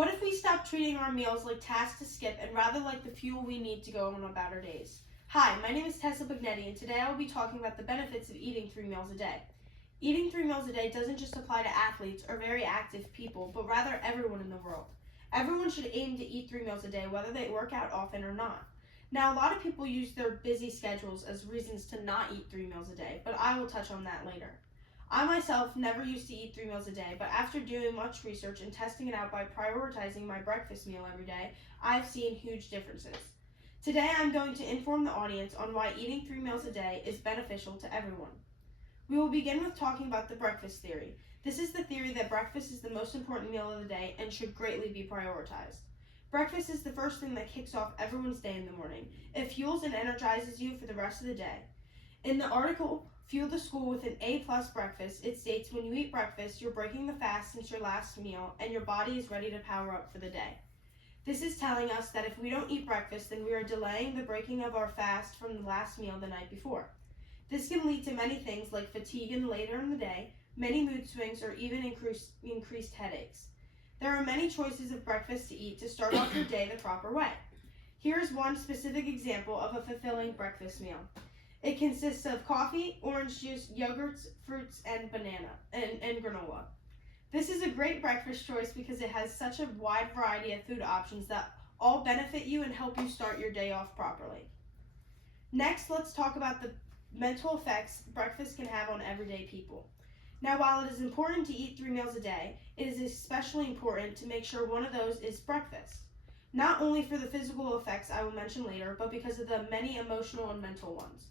What if we stop treating our meals like tasks to skip and rather like the fuel we need to go on about our days? Hi, my name is Tessa Bugnetti, and today I will be talking about the benefits of eating 3 meals a day. Eating 3 meals a day doesn't just apply to athletes or very active people, but rather everyone in the world. Everyone should aim to eat 3 meals a day, whether they work out often or not. Now, a lot of people use their busy schedules as reasons to not eat 3 meals a day, but I will touch on that later. I myself never used to eat 3 meals a day, but after doing much research and testing it out by prioritizing my breakfast meal every day, I've seen huge differences. Today I'm going to inform the audience on why eating 3 meals a day is beneficial to everyone. We will begin with talking about the breakfast theory. This is the theory that breakfast is the most important meal of the day and should greatly be prioritized. Breakfast is the first thing that kicks off everyone's day in the morning. It fuels and energizes you for the rest of the day. In the article, Fuel the School with an A-plus breakfast, it states when you eat breakfast, you're breaking the fast since your last meal and your body is ready to power up for the day. This is telling us that if we don't eat breakfast, then we are delaying the breaking of our fast from the last meal the night before. This can lead to many things like fatigue later in the day, many mood swings, or even increased headaches. There are many choices of breakfast to eat to start off your day the proper way. Here is one specific example of a fulfilling breakfast meal. It consists of coffee, orange juice, yogurts, fruits, and banana, and granola. This is a great breakfast choice because it has such a wide variety of food options that all benefit you and help you start your day off properly. Next, let's talk about the mental effects breakfast can have on everyday people. Now, while it is important to eat 3 meals a day, it is especially important to make sure one of those is breakfast. Not only for the physical effects I will mention later, but because of the many emotional and mental ones.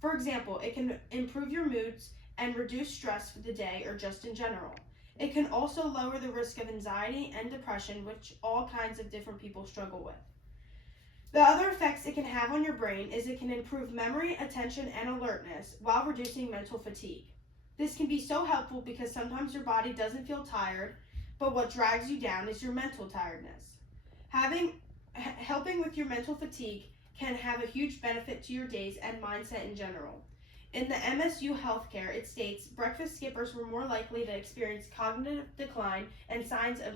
For example, it can improve your moods and reduce stress for the day or just in general. It can also lower the risk of anxiety and depression, which all kinds of different people struggle with. The other effects it can have on your brain is it can improve memory, attention, and alertness while reducing mental fatigue. This can be so helpful because sometimes your body doesn't feel tired, but what drags you down is your mental tiredness. Helping with your mental fatigue can have a huge benefit to your days and mindset in general. In the MSU Healthcare, it states breakfast skippers were more likely to experience cognitive decline and signs of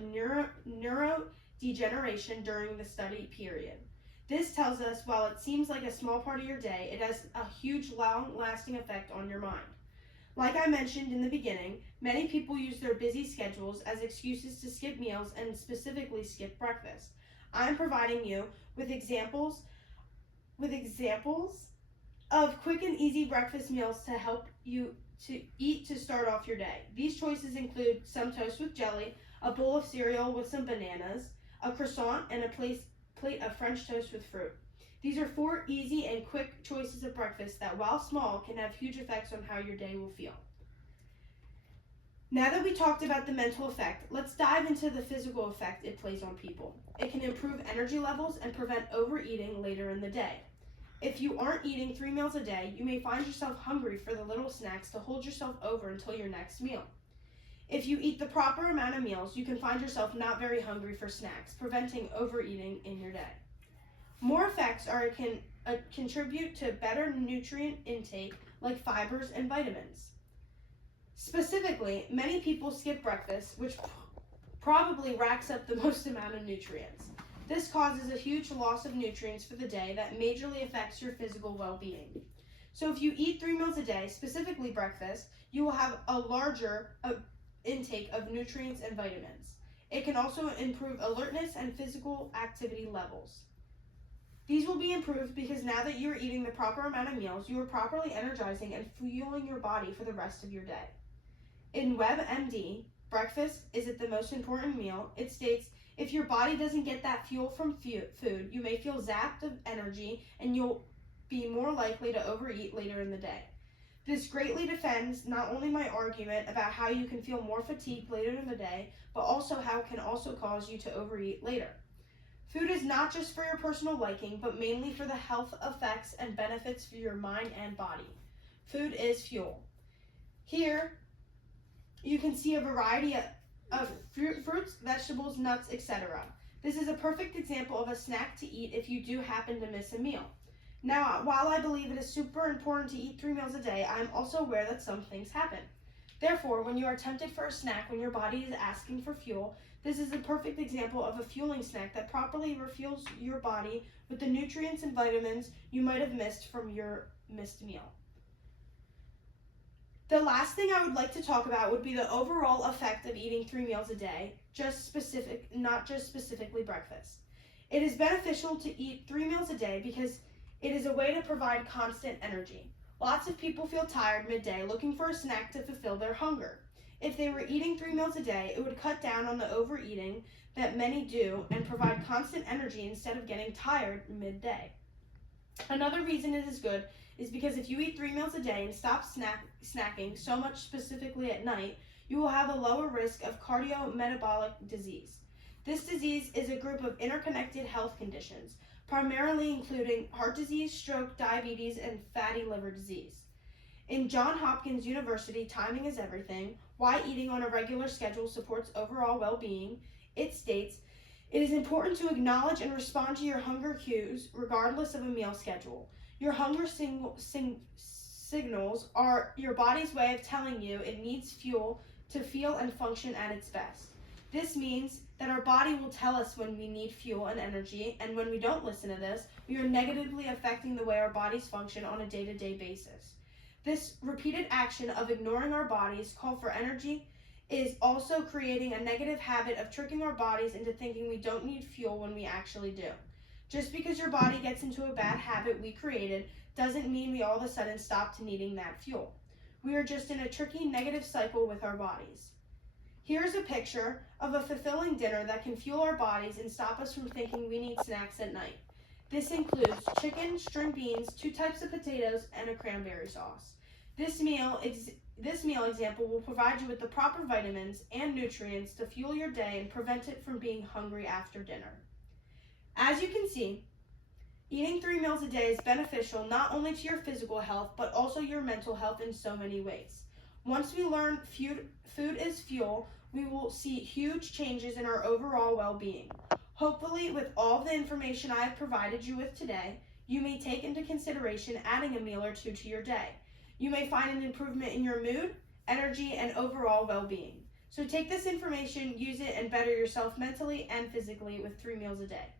neurodegeneration during the study period. This tells us while it seems like a small part of your day, it has a huge long-lasting effect on your mind. Like I mentioned in the beginning, many people use their busy schedules as excuses to skip meals and specifically skip breakfast. I'm providing you with examples of quick and easy breakfast meals to help you to eat to start off your day. These choices include some toast with jelly, a bowl of cereal with some bananas, a croissant, and a plate of French toast with fruit. These are 4 easy and quick choices of breakfast that, while small, can have huge effects on how your day will feel. Now that we talked about the mental effect, let's dive into the physical effect it plays on people. It can improve energy levels and prevent overeating later in the day. If you aren't eating 3 meals a day, you may find yourself hungry for the little snacks to hold yourself over until your next meal. If you eat the proper amount of meals, you can find yourself not very hungry for snacks, preventing overeating in your day. More effects can contribute to better nutrient intake like fibers and vitamins. Specifically, many people skip breakfast, which probably racks up the most amount of nutrients. This causes a huge loss of nutrients for the day that majorly affects your physical well-being. So if you eat 3 meals a day, specifically breakfast, you will have a larger intake of nutrients and vitamins. It can also improve alertness and physical activity levels. These will be improved because now that you are eating the proper amount of meals, you are properly energizing and fueling your body for the rest of your day. In WebMD, breakfast is it the most important meal? It states, if your body doesn't get that fuel from food, you may feel zapped of energy and you'll be more likely to overeat later in the day. This greatly defends not only my argument about how you can feel more fatigued later in the day, but also how it can also cause you to overeat later. Food is not just for your personal liking, but mainly for the health effects and benefits for your mind and body. Food is fuel. Here, you can see a variety of fruits, vegetables, nuts, etc. This is a perfect example of a snack to eat if you do happen to miss a meal. Now, while I believe it is super important to eat 3 meals a day, I am also aware that some things happen. Therefore, when you are tempted for a snack when your body is asking for fuel, This is a perfect example of a fueling snack that properly refuels your body with the nutrients and vitamins you might have missed from your missed meal. The last thing I would like to talk about would be the overall effect of eating 3 meals a day, not just specifically breakfast. It is beneficial to eat 3 meals a day because it is a way to provide constant energy. Lots of people feel tired midday looking for a snack to fulfill their hunger. If they were eating 3 meals a day, it would cut down on the overeating that many do and provide constant energy instead of getting tired midday. Another reason it is good is because if you eat 3 meals a day and stop snacking so much specifically at night, you will have a lower risk of cardiometabolic disease. This disease is a group of interconnected health conditions, primarily including heart disease, stroke, diabetes, and fatty liver disease. In Johns Hopkins University, Timing is Everything, Why Eating on a Regular Schedule Supports Overall Well-Being, it states, it is important to acknowledge and respond to your hunger cues regardless of a meal schedule. Your hunger signals are your body's way of telling you it needs fuel to feel and function at its best. This means that our body will tell us when we need fuel and energy, and when we don't listen to this, we are negatively affecting the way our bodies function on a day-to-day basis. This repeated action of ignoring our body's call for energy is also creating a negative habit of tricking our bodies into thinking we don't need fuel when we actually do. Just because your body gets into a bad habit we created doesn't mean we all of a sudden stop needing that fuel. We are just in a tricky negative cycle with our bodies. Here's a picture of a fulfilling dinner that can fuel our bodies and stop us from thinking we need snacks at night. This includes chicken, string beans, 2 types of potatoes, and a cranberry sauce. This meal example will provide you with the proper vitamins and nutrients to fuel your day and prevent it from being hungry after dinner. As you can see, eating 3 meals a day is beneficial not only to your physical health, but also your mental health in so many ways. Once we learn food is fuel, we will see huge changes in our overall well-being. Hopefully, with all the information I have provided you with today, you may take into consideration adding a meal or 2 to your day. You may find an improvement in your mood, energy, and overall well-being. So take this information, use it, and better yourself mentally and physically with 3 meals a day.